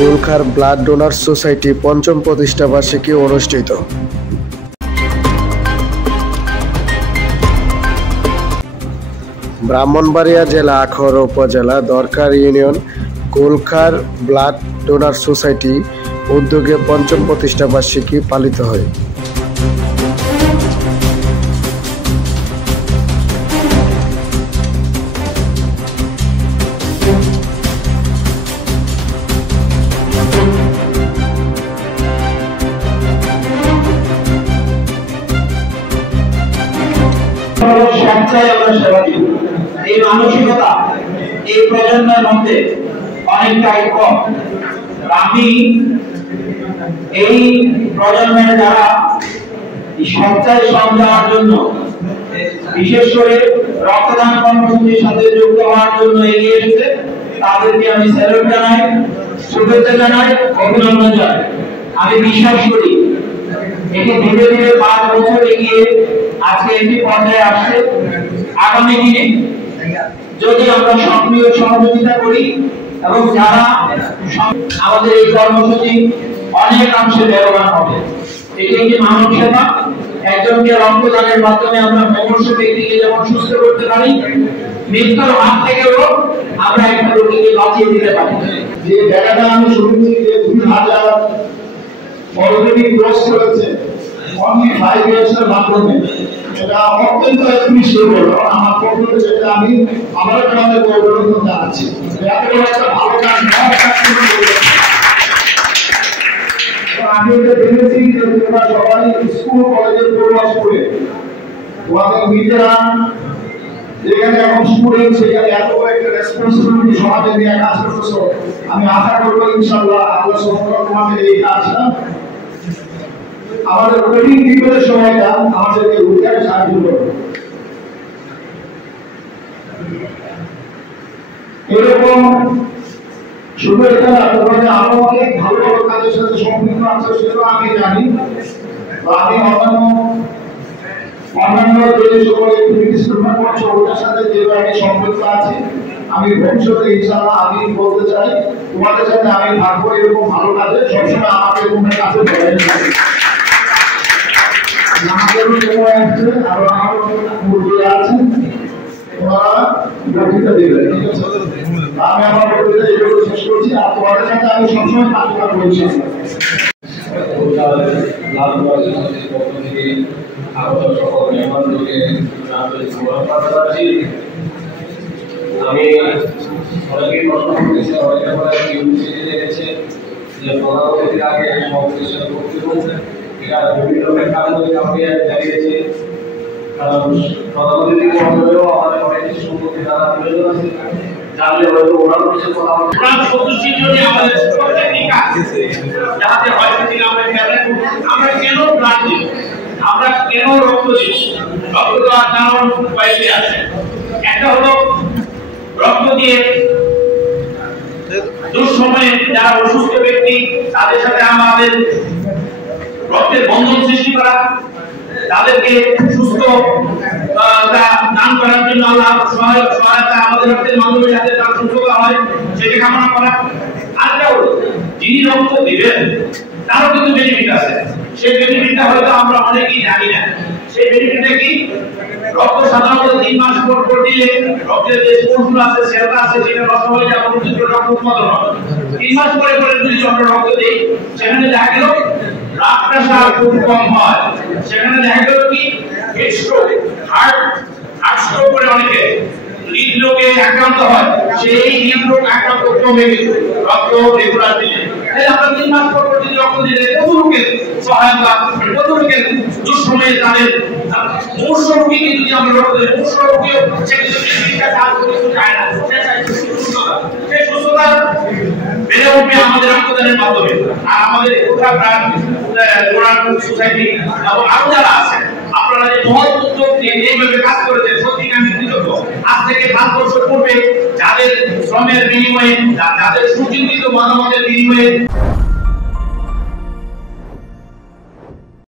গোলখার blood donor society পঞ্চম প্রতিষ্ঠা বার্ষিকী অনুষ্ঠিত। ব্রাহ্মণবাড়িয়া জেলা আখাউড়া উপজেলা দরকার ইউনিয়ন গোলখার ব্লাড ডোনার সোসাইটি উদ্যোগে পঞ্চম প্রতিষ্ঠা বার্ষিকী পালিত হয়। এই মানসিকতা এই প্রজন্মের মধ্যে অনেকটাই কম। আমি এই প্রজন্মের যারা সঞ্চয় সঞ্চয়ের জন্য বিশেষ করে রক্তদান কর্মসূচির সাথে যুক্ত হওয়ার জন্য এগিয়ে এসেছে, তাদেরকে আমি স্যালুট জানাই, শুভেচ্ছা জানাই, অভিনন্দন জানাই। আমি বিশ্বাস করি এটি ধীরে ধীরে 5 বছর এগিয়ে আজকে একটি পর্যায়ে আসছে। আগামী দিনে যদি আমরা সক্রিয় সহযোগিতা করি এবং যারা আমাদের এই কর্মসূচি অনেকাংশে ব্যবহার হবে। এটি একটি মানব সেবা। একজনকে রক্তদানের মাধ্যমে আমরা মুমূর্ষ ব্যক্তিকে যেমন সুস্থ করতে পারি, মৃত্যুর হাত থেকেও আমরা একটা রোগীকে বাঁচিয়ে দিতে পারি। যে জায়গাটা আমি শুনেছি যে 2000 অলরেডি ক্রস করেছে অনলি 5 ইয়ার্সের মাধ্যমে, এটা অত্যন্ত অ্যাপ্রিশিয়েবল। আমার পক্ষ থেকে সেটা আমি আমার আমাদের গৌরবান্বিত জানাচ্ছি। এত বড় একটা ভালো কাজ আমি এটা দেখেছি যে তোমরা সবাই স্কুল কলেজের পড়ুয়াস করে তোমাদের নিজেরা যেখানে এখন স্টুডেন্ট সেখানে এত বড় একটা রেসপন্সিবিলিটি সমাজে নিয়ে কাজ করতেছ। আমি আশা করবো ইনশাআল্লাহ আল্লাহ সুবহানাহু তোমাদের এই কাজটা আমাদের কঠিন বিপদের সময়টা আমাদেরকে উদ্ধারে সাহায্য করবে। এরকম শুধু এটা না, তোমাদের আরো অনেক ভালো ভালো কাজের সাথে সম্পৃক্ত আছে সেটাও আমি জানি। আমি অন্যান্য যে সকল অ্যাক্টিভিটিস তোমরা করছো ওটার সাথে যেভাবে আমি সম্পৃক্ত আছি, আমি ভবিষ্যতে ইনশাআল্লাহ আমি বলতে চাই তোমাদের সাথে আমি থাকবো এরকম ভালো কাজে। সবসময় আমাকে এরকম কাজে ধরে রাখবে। আমাদের সময় আসছে আরো আমার মুরগি আছে, ওনারা বক্তৃতা দেবেন। ঠিক আছে, আমি আমার বক্তৃতা এইভাবে শেষ করছি। আর তোমাদের সাথে আমি সবসময় আলোচনা করছি। আমি অনেকেই প্রশ্ন করতেছি, অনেকে দেখেছে যে প্রধানমন্ত্রীর আগে সমাবেশের বক্তব্য এটা বিভিন্ন প্রেক্ষাপটে কাউকে জানিয়েছে। কারণ প্রধানমন্ত্রী মহোদয়ও আমাদের অনেক কিছু সম্পর্কে জানা প্রয়োজন আছে, জানলে হয়তো ওনারও কিছু কথা বলতে আমাদের প্রত্যেকটি কাজ যাতে হয় সেদিকে আমরা খেয়াল রাখবো। আমরা কেন ব্লাড দিই, আমরা কেন রক্ত দিই? রক্ত দেওয়ার কারণ কয়েকটি আছে। একটা হলো রক্ত দিয়ে দুঃসময়ে যারা অসুস্থ ব্যক্তি তাদের সাথে আমাদের রক্তের বন্ধন সৃষ্টি করা, তাদেরকে সুস্থ দান করার জন্য আল্লাহ সহায়তা আমাদের রক্তের মাধ্যমে যাতে তার সুস্থতা হয় সেটা কামনা করা। আরেকটা হলো যিনি রক্ত দিবেন তারও কিন্তু বেনিফিট আছে। সেই বেনিফিটটা হয়তো আমরা অনেকেই জানি না। সেই বেনিফিটটা কি? রক্ত সাধারণত 3 মাস পর দিলে রক্তের যে স্পোর্টগুলো আছে সেলটা আছে সেটা নষ্ট হয়ে যায়, অতিরিক্ত রক্ত উৎপাদন হয়। 3 মাস পরে যদি আমরা রক্ত দিই সেখানে দেখা গেল ব্লাড প্রেশার খুব কম হয়। সেখানে দেখা গেল কি স্ট্রোক, হার্ট স্ট্রোক করে অনেকে হৃদরোগে আক্রান্ত হয়, সেই হৃদরোগ আক্রান্ত কমে গেল রক্ত রেগুলার দিলে। আমরা 3 মাস পর যদি রক্ত দিলে কত লোকের সহায়তা, কত লোকের দুঃসময়ে তাদের মূর্ছ রোগীকে যদি আমরা রক্ত দিই, মূর্ছ রোগীও সে কিন্তু চিকিৎসা কাজ করতে চায় না, সেই সুস্থতা বেড়ে উঠবে আমাদের রক্তদানের মাধ্যমে। আর আমাদের সোসাইটি এবং আরো যারা আছে আপনারা যে মহৎ উদ্যোগ নিয়ে এইভাবে কাজ করেছেন সত্যি আমি কৃতজ্ঞ। আজ থেকে 5 বছর পূর্বে যাদের শ্রমের বিনিময়ে, যাদের সুচিন্তিত মতামতের বিনিময়ে